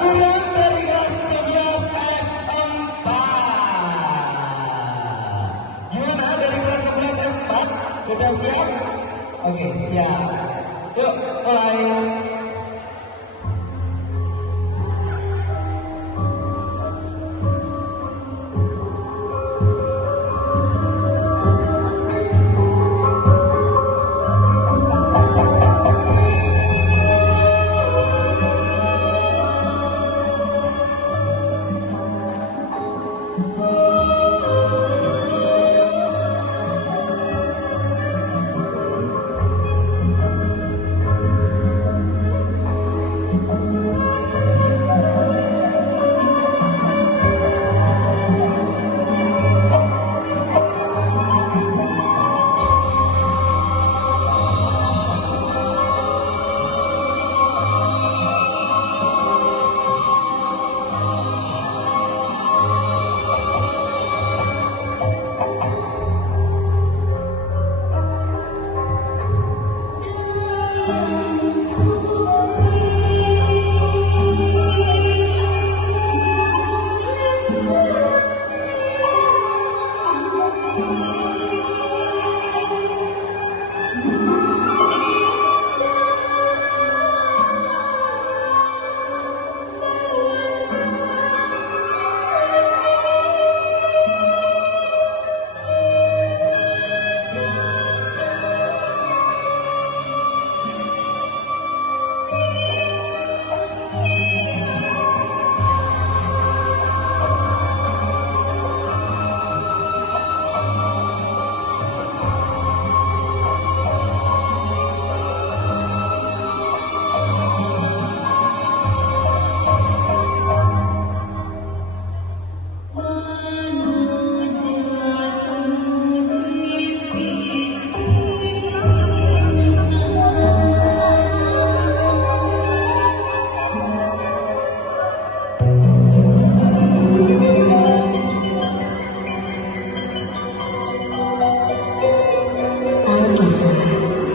pulang dari kelas 11 F4. Gimana dari kelas 11 F4? Sudah siap? Oke, siap. Yuk, mulai.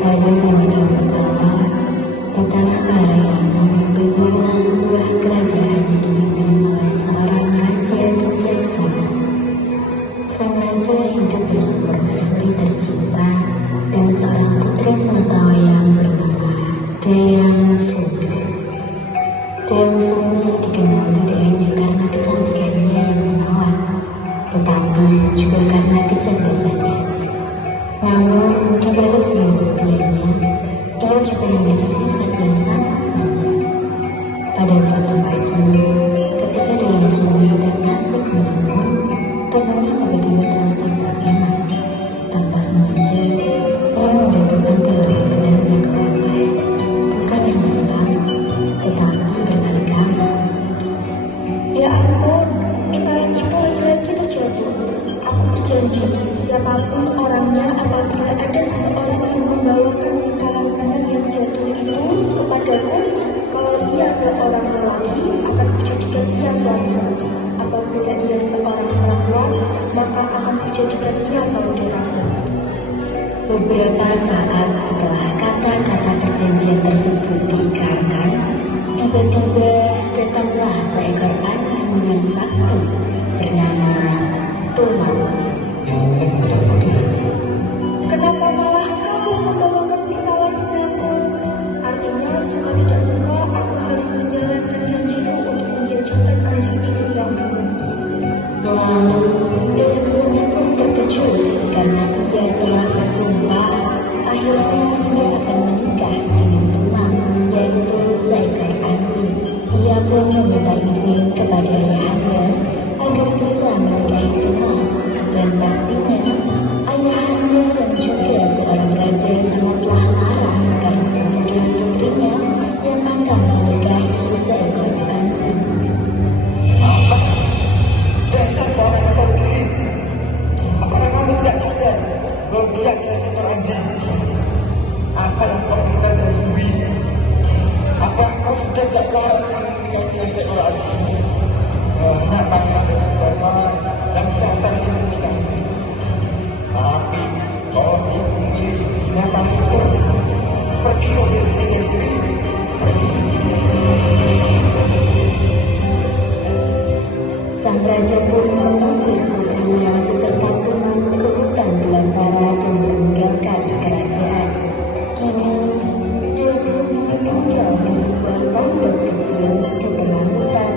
Pada zaman dahulu kala, di tanah Parayangan berdirilah sebuah kerajaan yang dipimpin oleh seorang raja bijaksana. Sang raja hidup bersama permaisuri tercinta dan seorang putri sematawayang bernama Dayang Sumi. Dayang Sumi dikenal tidak hanya karena kecantikannya yang menawan, tetapi juga karena kecerdasannya. Namun, di balik sibuknya, ia juga memiliki sifat yang sangat manja. Pada suatu pagi, ketika Dayang Sumi sedang asik minum, tangannya tiba-tiba terasa enak. Tanpa sengaja, ia menjatuhkan pintu benarnya ke lantai. Bukan yang diserang, tetapi berkali-kali. Ya ampun, pintalan itu lagi-lagi terjatuh. Aku berjanji, siapapun orangnya apabila ada seseorang yang membawakan pintalan benang yang jatuh itu kepadaku, kalau ia seorang lelaki akan kujadikan ia suamiku. Apabila ia seorang perempuan, maka akan kujadikan ia saudaraku. Beberapa saat setelah kata-kata perjanjian tersebut diikrarkan, tiba-tiba datanglah seekor anjing yang sakti bernama Toma. Kenapa malah kamu membawakan pintalan benangku? Artinya, suka tidak suka, aku harus menjalankan janjiku untuk menjadikan anjing itu suamiku. Lalu, Dayang Sumi pun terkejut karena ia telah bersumpah akhirnya ia akan menikah dengan Tumang, yaitu seekor anjing. Ia pun meminta izin kepada ayahanda agar bisa menikahi Tumang, dan pastinya ayahanda dan juga seorang raja sangatlah marah karena kemudian putrinya yang akan menikahi seekor anjing. Dasar orang yang tahu diri. Apakah kamu tidak sadar bahwa dia adalah seekor anjing? Apa yang kau inginkan dari Sumi? Apa kau sudah tidak larat menikahi dengan seekor anjing? Kenapa tidak ada sebuah orang yang datang ingin menikahi? Tapi kalau dia memilih binatang itu, pergi dari sini sendiri. Pergi. kecil di tengah hutan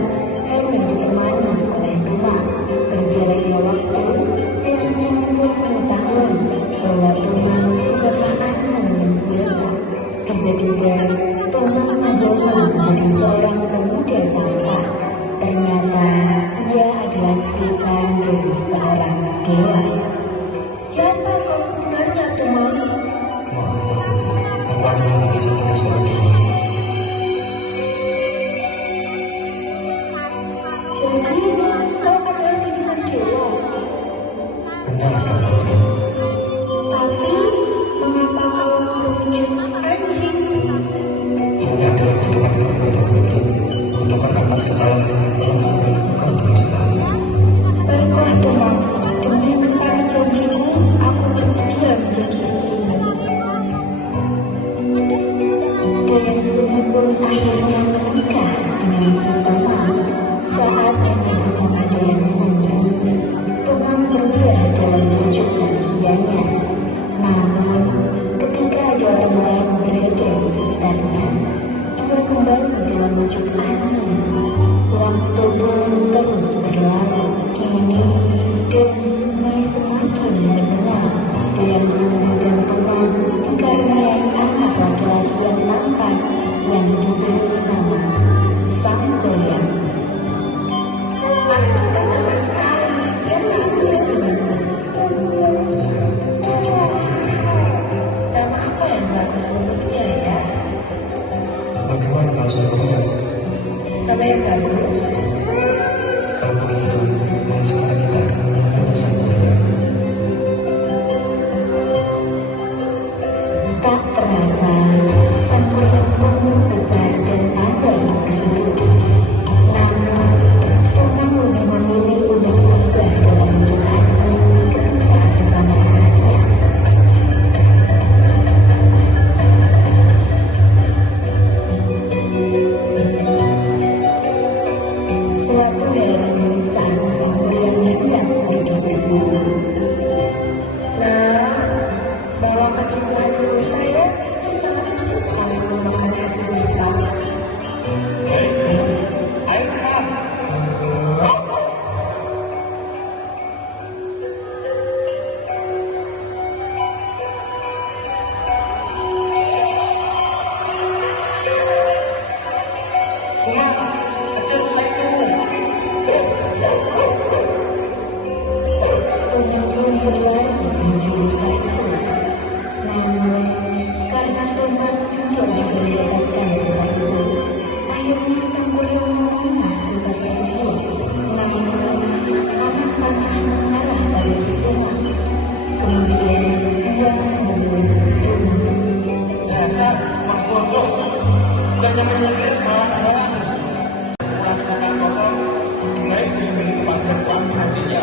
hanya ditemani oleh Tumang. Berjalannya waktu dan sungguh mengetahui bahwa Tumang bukanlah anjing yang biasa. Tiba-tiba Tumang menjelma menjadi seorang pemuda tampan. Ternyata ia adalah tulisan dari seorang dewa. Siapa kau sebenarnya, Tumang? Maaf, Kak Putri. Aku adalah titisan dari seorang dewa. Jadi, kau adalah titisan dewa. Benar, Kak Putri. Tapi, mengapa kau berwujud anjing? Ini adalah kutukan yang Kak Putri. Kutukan atas kesalahan yang telah aku lakukan di masa lalu. Baiklah, Tumang. Demi menepati janjimu, aku bersedia menjadi istrimu. Dan Sungguh pun akhirnya menikah dengan si Tumang. Saat hendak bersama dengan Sungguh, Tumang berubah dalam wujud manusianya. Namun, ketika ada orang lain berada di sekitarnya, ia kembali dalam wujud anjing. Waktu pun terus berlalu. Kini, dan sungai semakin mengenal. Dan Sungguh dan Tumang dikaruniai anak laki-laki yang tampan yang diberi nama Sang Goyang. Anak kita tampan sekali, ya Sang. Nama apa yang bagus untuknya ya? Bagaimana kalau saya Goyang? Nama yang bagus? Kalau begitu, mulai sekarang kita akan menyebutnya Sang Goyang. Tak terasa, Sang Goyang tumbuh besar dan ada yang hidup. Namun, Tumang lebih memilih untuk berubah dalam wujud anjing ketika bersama anaknya. Suatu hari saat Sang Goyang hendak pergi berburu, Nah, bawakan ibu hatiku saya, itu sangat enak kalau memakan hatiku saya. Hei, ayo cepat. Tumang, kejar saya itu. Tumang pun berlari menuju rusa itu. Namun, karena Tumang tidak juga mendapatkan rusa itu, akhirnya Sang Goyang memanah rusa tersebut. Namun, anak panah mengarah pada si Tumang. Kemudian, dia membunuh Tumang. Dasar, Mak Bodoh. Bukannya menyingkir malah melawan. Pulang tangan kosong, baik diberi kepada Tuhan hatinya.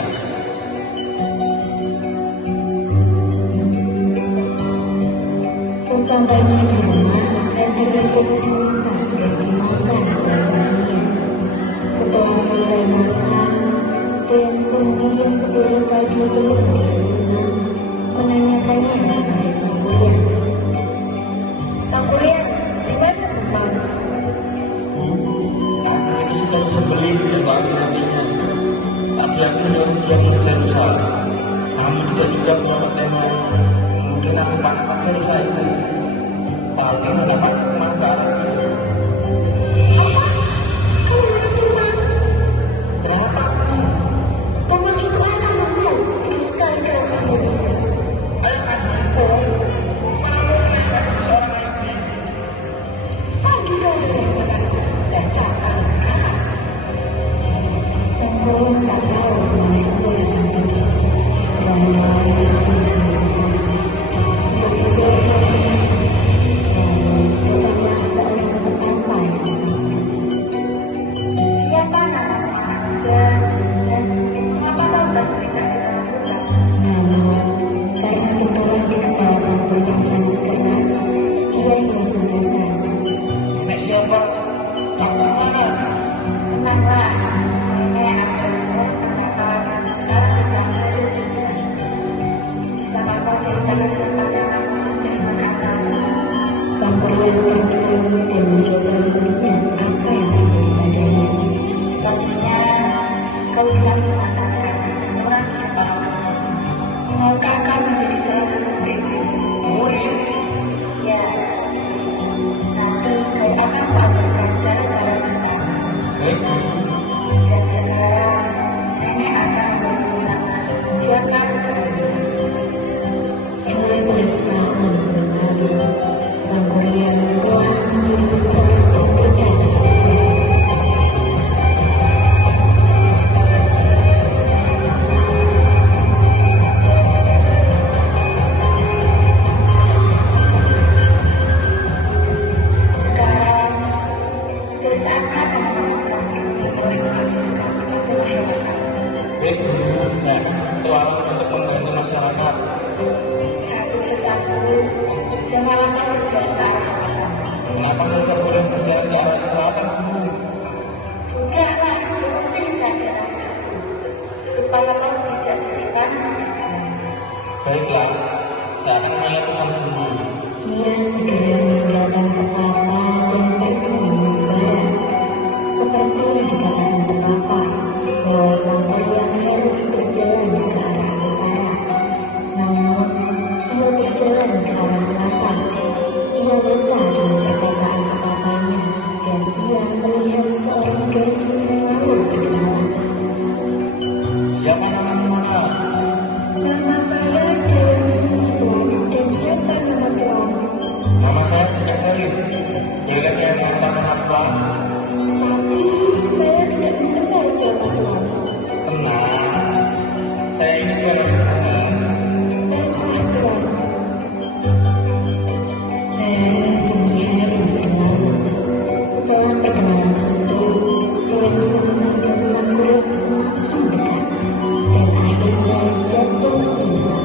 Sesampainya di rumah, Hendra tertiasa dan dimakan oleh ibunya. Setelah selesai makan, dan Sungguh yang sedari tadi belum melihat Tumang, menanyakannya kepada Sang Goyang. Sang Goyang, di mana Tumang? Aku ini sudah disembelih dan baru nantinya. Tadi aku menyuruh dia mengejar rusa. Namun tidak juga menyelamatkannya. Kemudian aku pakai saja rusa itu. Tapi mendapat teman baru. Kau lihat Tumang? Kenapa? Tumang itu anakmu, ingin sekali kau kembali. Ayo kanjengku. Mana mungkin aku seorang anjing. Pagi kau dengan anakku, dan sabar. Sang Goyang tak tahu mengenai apa yang akan terjadi. Kerana ia masih hidup. Tiba-tiba ia pingsan. Lalu datanglah seorang petapa yang sakit. Siapa namamu? Dan mengapa kau tak berikan kita? Namun, karena benturan di kepala Sang Goyang sangat keras, ia ingin mengatakan, Nek siapa? Aku kemana? Tenanglah, nenek akan semua pengetahuan sekarang sedang ada di kita. Bisakah kau ceritakan siapa namamu terima kasih? Sang Goyang terdiam dan mencoba mengingat apa yang Satu persatu, jangan berjalan ke arah selatan. Kenapa kita boleh berjalan ke arah selatan, Guru? Juga kan, berhenti saja rasaku, supaya kau tidak terlibat sengaja. Baiklah, saya akan menilai pesan Guru. Ia segera meninggalkan petapa dan pergi menuju barat. Seperti yang dikatakan petapa, bahwa sang yang harus berjalan ke arah utara. Namun, ia berjalan ke arah selatan. Ia lupa dengan perkataan petapanya, dan ia melihat seorang gadis lalu berdenang. Siapa namamu, Nona? Nama saya Dewan Sumantri dan siapa nama Tuan? Nama saya Cicak Jari. Bolehkah saya mengantar Nona pulang? Tapi saya tidak mengenal siapa Tuan. Tenang, saya ini tuan rencana. Hari Baiklah Tuan. demi hari berlalu. Setelah perkenalan itu, Dewan Sumantri dan sang guru semakin dekat, dan akhirnya jatuh cinta.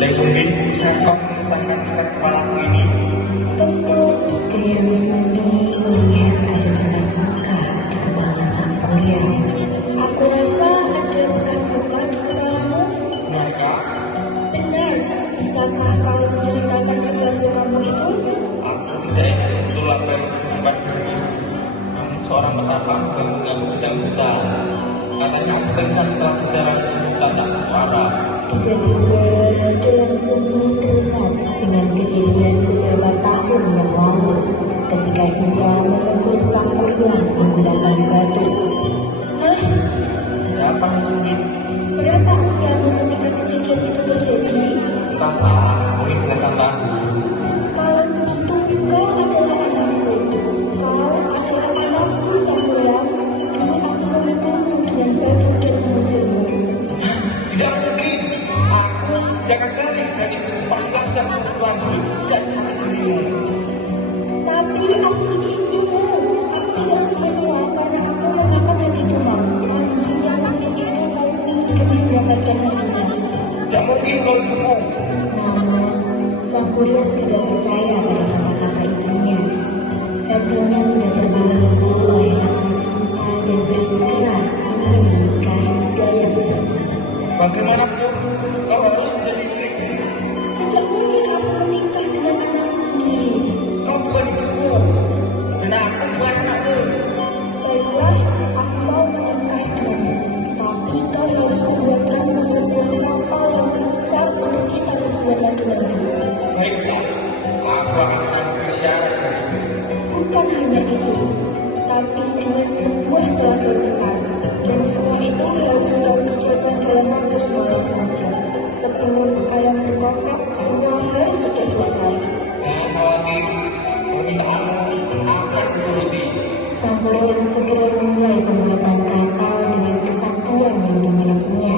Dan Sumbi, saya akan memecahkan ikat kepalaku ini. Tentu Dewan Sumbi melihat ada bekas luka di kepala sang kuliah. aku rasa ada bekas luka di kepalamu. Benarkah? Benar, bisakah kau ceritakan sebab lukamu itu? Aku tidak ingat betul apa yang terjadi dulu. Kamu seorang petapa dan mengganggu hutan hutan. Katanya aku pingsan setelah berjalan di hutan tak tahu apa. Tiba-tiba Dewan Sumbi teringat dengan kejadian beberapa tahun yang lalu ketika ia memukul sang kuliah menggunakan batu. Hah? Ada apa nih Sumbi? Berapa usiamu ketika kejadian itu terjadi? Entahlah, mungkin belasan tahun. Kalau begitu, kau adalah anakku. Kau adalah anakku, Samuel. Dulu aku memukulmu dengan batu dan mengusirmu. Tidak mungkin. Aku jangan kali dan itu pastilah sudah berkeluar dulu. Tidak secara dirimu. Tapi aku ingin ibumu. Aku tidak menua karena aku memakan hati Tuhan. Anjing yang memikirnya kau demi mendapatkan hatinya. Tidak mungkin kau ibumu. Namun, sang kuliah tidak percaya pada kata-kata ibunya. Hatinya sudah terbelenggu oleh rasa cinta dan bersikeras ingin menikahi Dewan Sumbi. Bagaimanapun, kau harus menjadi istriku. Tidak mungkin aku menikah dengan anakku sendiri. Kau bukan ibuku. Dan aku bukan anakmu. Baiklah, aku mau menikah denganmu. Tapi kau harus membuatkanku sebuah kapal yang besar untuk kita berbuat lagi-lagi. Baiklah, harus siap dijaga dalam waktu semalam saja. Sebelum ayam berkokok, semua harus sudah selesai. Jangan khawatir, permintaanmu akan dituruti. Sang buruan segera memulai pembuatan kapal dengan kesaktian yang dimilikinya.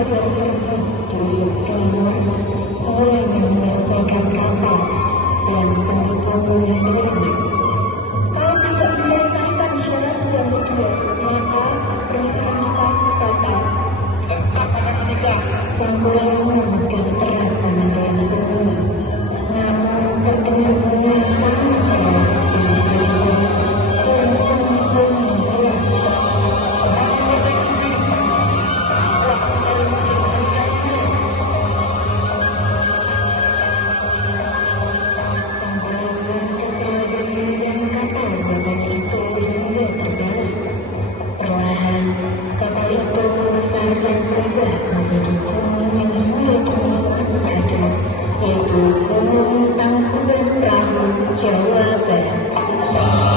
Fajar terbit di ufuk timur, orang yang menyelesaikan kapal langsung dipanggil yang bernama. Kau tidak menyelesaikan syarat yang kedua, maka pernikahan kita batal. Dan katakan menikah. Sang bulan memegang erat tangan yang semula, namun terdengar bunyi sangat keras dan tiba-tiba langsung bunyi pelan. Sang bulan kesal dan kapal bapaknya itu hingga terbelah. Perlahan, kapal itu besar dan berubah menjadi gunung yang hingga kini masih ada, yaitu Gunung Tangkuban Perahu Jawa Barat.